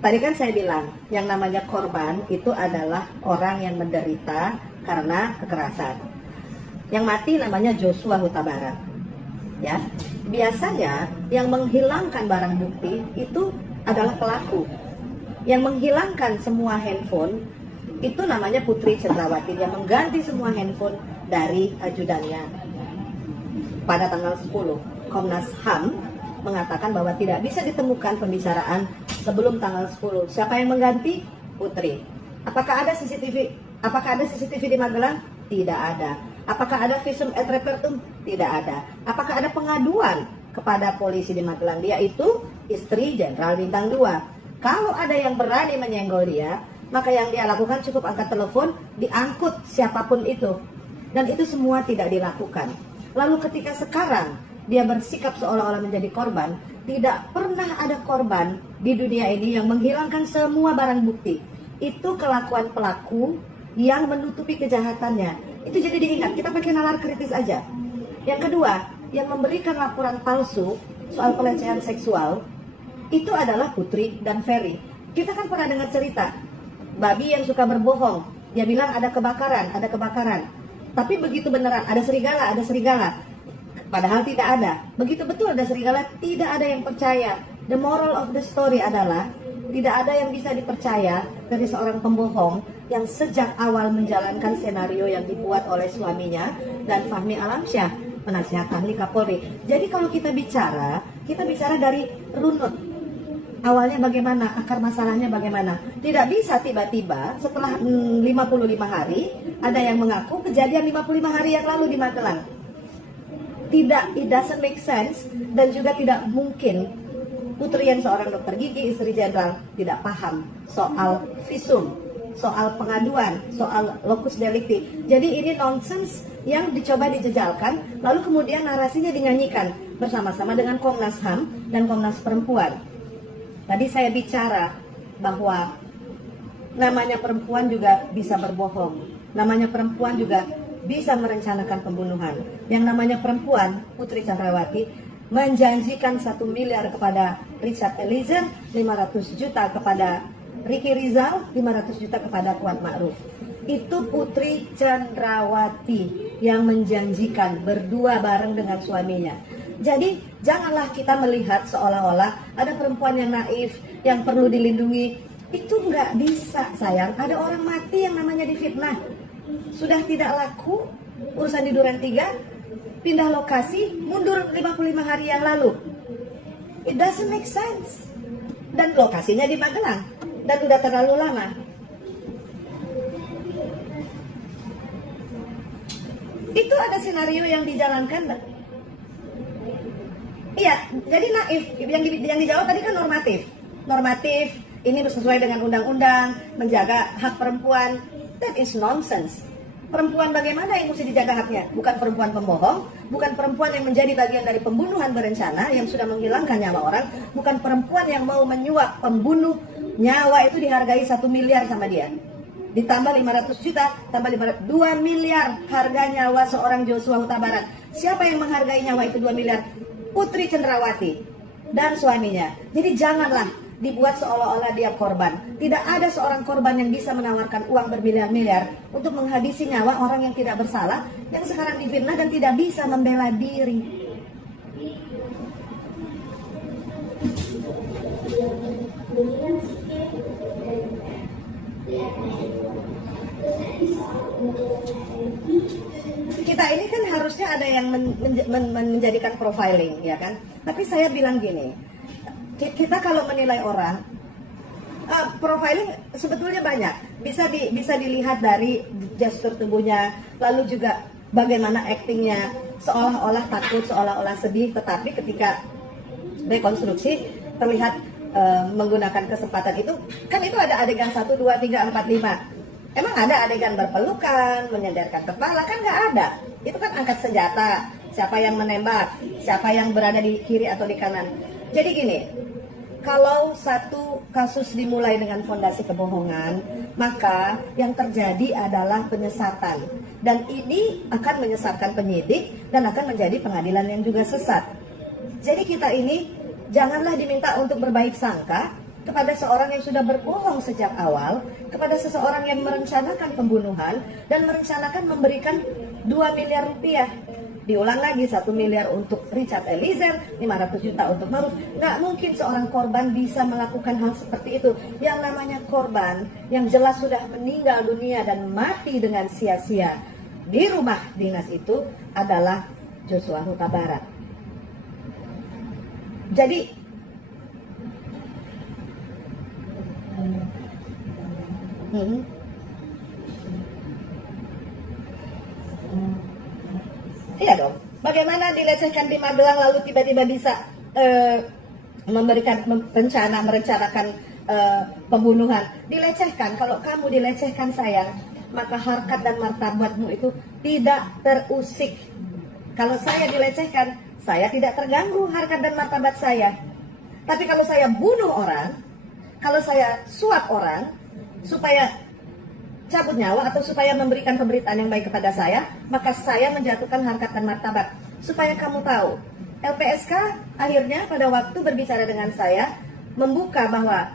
Tadi kan saya bilang, yang namanya korban itu adalah orang yang menderita karena kekerasan. Yang mati namanya Joshua Huta Barat. Ya, biasanya yang menghilangkan barang bukti itu adalah pelaku. Yang menghilangkan semua handphone itu namanya Putri Cendrawati, yang mengganti semua handphone dari ajudannya. Pada tanggal 10, Komnas HAM mengatakan bahwa tidak bisa ditemukan pembicaraan sebelum tanggal 10. Siapa yang mengganti? Putri. Apakah ada CCTV? Apakah ada CCTV di Magelang? Tidak ada. Apakah ada visum et repertum? Tidak ada. Apakah ada pengaduan kepada polisi di Magelang? Dia itu istri Jenderal Bintang 2. Kalau ada yang berani menyenggol dia, maka yang dia lakukan cukup angkat telepon, diangkut siapapun itu. Dan itu semua tidak dilakukan. Lalu ketika sekarang dia bersikap seolah-olah menjadi korban, tidak pernah ada korban di dunia ini yang menghilangkan semua barang bukti. Itu kelakuan pelaku yang menutupi kejahatannya. Itu jadi diingat, kita pakai nalar kritis aja. Yang kedua, yang memberikan laporan palsu soal pelecehan seksual, itu adalah Putri dan Ferry. Kita kan pernah dengar cerita, babi yang suka berbohong. Dia bilang ada kebakaran, ada kebakaran. Tapi begitu beneran, ada serigala, ada serigala. Padahal tidak ada. Begitu betul ada serigala, tidak ada yang percaya. The moral of the story adalah tidak ada yang bisa dipercaya dari seorang pembohong yang sejak awal menjalankan senario yang dibuat oleh suaminya dan Fahmi Alamsyah, penasihat ahli Kapolri. Jadi kalau kita bicara dari runut. Awalnya bagaimana, akar masalahnya bagaimana. Tidak bisa tiba-tiba setelah 55 hari ada yang mengaku kejadian 55 hari yang lalu di Magelang. Tidak, it doesn't make sense. Dan juga tidak mungkin Putri yang seorang dokter gigi, istri jenderal, tidak paham soal visum, soal pengaduan, soal locus delicti. Jadi ini nonsense yang dicoba dijejalkan, lalu kemudian narasinya dinyanyikan bersama-sama dengan Komnas HAM dan Komnas Perempuan. Tadi saya bicara bahwa namanya perempuan juga bisa berbohong, namanya perempuan juga bisa merencanakan pembunuhan. Yang namanya perempuan, Putri Cendrawati, menjanjikan 1 miliar kepada Richard Eliezer, 500 juta kepada Ricky Rizal, 500 juta kepada Kuat Ma'ruf. Itu Putri Cendrawati yang menjanjikan berdua bareng dengan suaminya. Jadi janganlah kita melihat seolah-olah ada perempuan yang naif, yang perlu dilindungi. Itu nggak bisa, sayang. Ada orang mati yang namanya difitnah. Sudah tidak laku urusan di Duren 3, pindah lokasi, mundur 55 hari yang lalu. It doesn't make sense. Dan lokasinya di Magelang, dan udah terlalu lama. Itu ada senario yang dijalankan. Iya, jadi naif. Yang dijawab tadi kan normatif. Normatif, ini sesuai dengan undang-undang, menjaga hak perempuan. That is nonsense. Perempuan bagaimana yang mesti dijaga haknya? Bukan perempuan pembohong, bukan perempuan yang menjadi bagian dari pembunuhan berencana yang sudah menghilangkan nyawa orang, bukan perempuan yang mau menyuap pembunuh. Nyawa itu dihargai 1 miliar sama dia. Ditambah 500 juta, tambah 2 miliar harga nyawa seorang Joshua Huta Barat. Siapa yang menghargai nyawa itu 2 miliar? Putri Cendrawati dan suaminya. Jadi janganlah dibuat seolah-olah dia korban. Tidak ada seorang korban yang bisa menawarkan uang bermiliar-miliar untuk menghabisi nyawa orang yang tidak bersalah, yang sekarang difitnah dan tidak bisa membela diri. Kita ini kan harusnya ada yang menjadikan profiling, ya kan? Tapi saya bilang gini, kita kalau menilai orang, profiling sebetulnya banyak. Bisa dilihat dari gestur tubuhnya, lalu juga bagaimana aktingnya, seolah-olah takut, seolah-olah sedih, tetapi ketika rekonstruksi terlihat menggunakan kesempatan itu, kan itu ada adegan 1, 2, 3, 4, 5. Emang ada adegan berpelukan, menyandarkan kepala? Kan nggak ada. Itu kan angkat senjata, siapa yang menembak, siapa yang berada di kiri atau di kanan. Jadi gini, kalau satu kasus dimulai dengan fondasi kebohongan, maka yang terjadi adalah penyesatan. Dan ini akan menyesatkan penyidik dan akan menjadi pengadilan yang juga sesat. Jadi kita ini janganlah diminta untuk berbaik sangka, kepada seorang yang sudah berbohong sejak awal, kepada seseorang yang merencanakan pembunuhan dan merencanakan memberikan 2 miliar rupiah. Diulang lagi, 1 miliar untuk Richard Eliezer, 500 juta untuk Maruf. Nggak mungkin seorang korban bisa melakukan hal seperti itu. Yang namanya korban yang jelas sudah meninggal dunia dan mati dengan sia-sia di rumah dinas itu adalah Joshua Huta Barat. Jadi iya dong. Bagaimana dilecehkan di Magelang lalu tiba-tiba bisa merencanakan pembunuhan? Dilecehkan. Kalau kamu dilecehkan sayang, maka harkat dan martabatmu itu tidak terusik. Kalau saya dilecehkan, saya tidak terganggu harkat dan martabat saya. Tapi kalau saya bunuh orang, kalau saya suap orang supaya cabut nyawa atau supaya memberikan pemberitaan yang baik kepada saya, maka saya menjatuhkan harkat dan martabat. Supaya kamu tahu, LPSK akhirnya pada waktu berbicara dengan saya membuka bahwa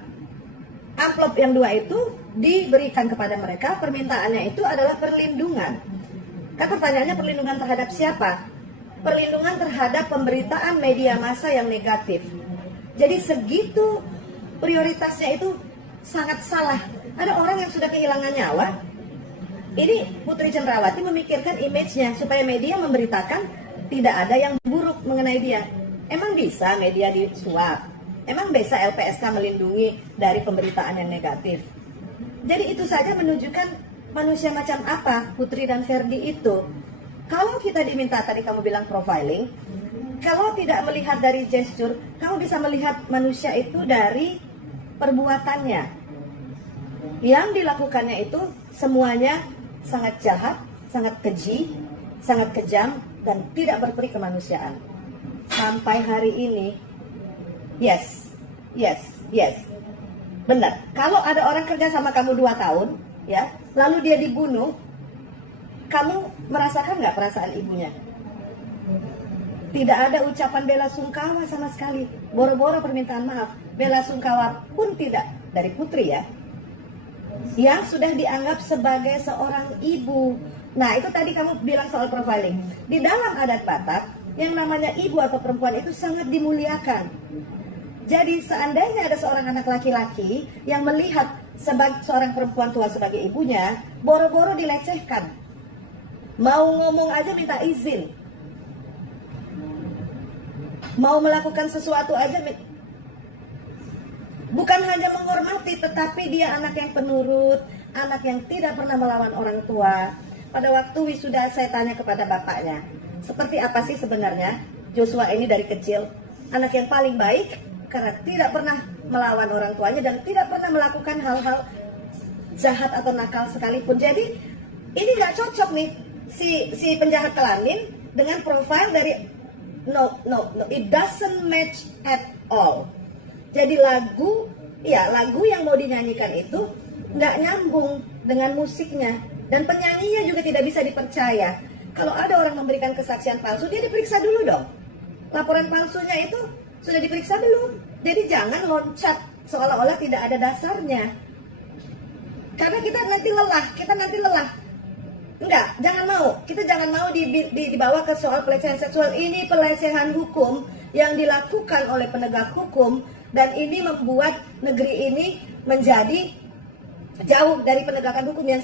amplop yang 2 itu diberikan kepada mereka, permintaannya itu adalah perlindungan. Kan pertanyaannya perlindungan terhadap siapa? Perlindungan terhadap pemberitaan media massa yang negatif. Jadi segitu prioritasnya itu sangat salah. Ada orang yang sudah kehilangan nyawa. Ini Putri Cenrawati memikirkan image-nya supaya media memberitakan tidak ada yang buruk mengenai dia. Emang bisa media disuap? Emang bisa LPSK melindungi dari pemberitaan yang negatif? Jadi itu saja menunjukkan manusia macam apa Putri dan Ferdi itu. Kalau kita diminta, tadi kamu bilang profiling, kalau tidak melihat dari gesture, kamu bisa melihat manusia itu dari perbuatannya. Yang dilakukannya itu semuanya sangat jahat, sangat keji, sangat kejam, dan tidak berperi kemanusiaan. Sampai hari ini, yes. Benar, kalau ada orang kerja sama kamu 2 tahun, ya, lalu dia dibunuh, kamu merasakan nggak perasaan ibunya? Tidak ada ucapan bela sungkawa sama sekali. Boro-boro permintaan maaf. Bela sungkawa pun tidak dari Putri ya. Yang sudah dianggap sebagai seorang ibu. Nah itu tadi kamu bilang soal profiling. Di dalam adat Batak, yang namanya ibu atau perempuan itu sangat dimuliakan. Jadi seandainya ada seorang anak laki-laki yang melihat seorang perempuan tua sebagai ibunya, boro-boro dilecehkan. Mau ngomong aja minta izin. Mau melakukan sesuatu aja, bukan hanya menghormati, tetapi dia anak yang penurut, anak yang tidak pernah melawan orang tua. Pada waktu wisuda saya tanya kepada bapaknya, seperti apa sih sebenarnya Joshua ini dari kecil? Anak yang paling baik karena tidak pernah melawan orang tuanya dan tidak pernah melakukan hal-hal jahat atau nakal sekalipun. Jadi ini nggak cocok nih si penjahat kelamin dengan profil dari no, it doesn't match at all. Jadi lagu yang mau dinyanyikan itu nggak nyambung dengan musiknya dan penyanyinya juga tidak bisa dipercaya. Kalau ada orang memberikan kesaksian palsu, dia diperiksa dulu dong. Laporan palsunya itu sudah diperiksa belum? Jadi jangan loncat seolah-olah tidak ada dasarnya. Karena kita nanti lelah. Enggak, jangan mau. Kita jangan mau dibawa ke soal pelecehan seksual. Ini pelecehan hukum yang dilakukan oleh penegak hukum dan ini membuat negeri ini menjadi jauh dari penegakan hukum yang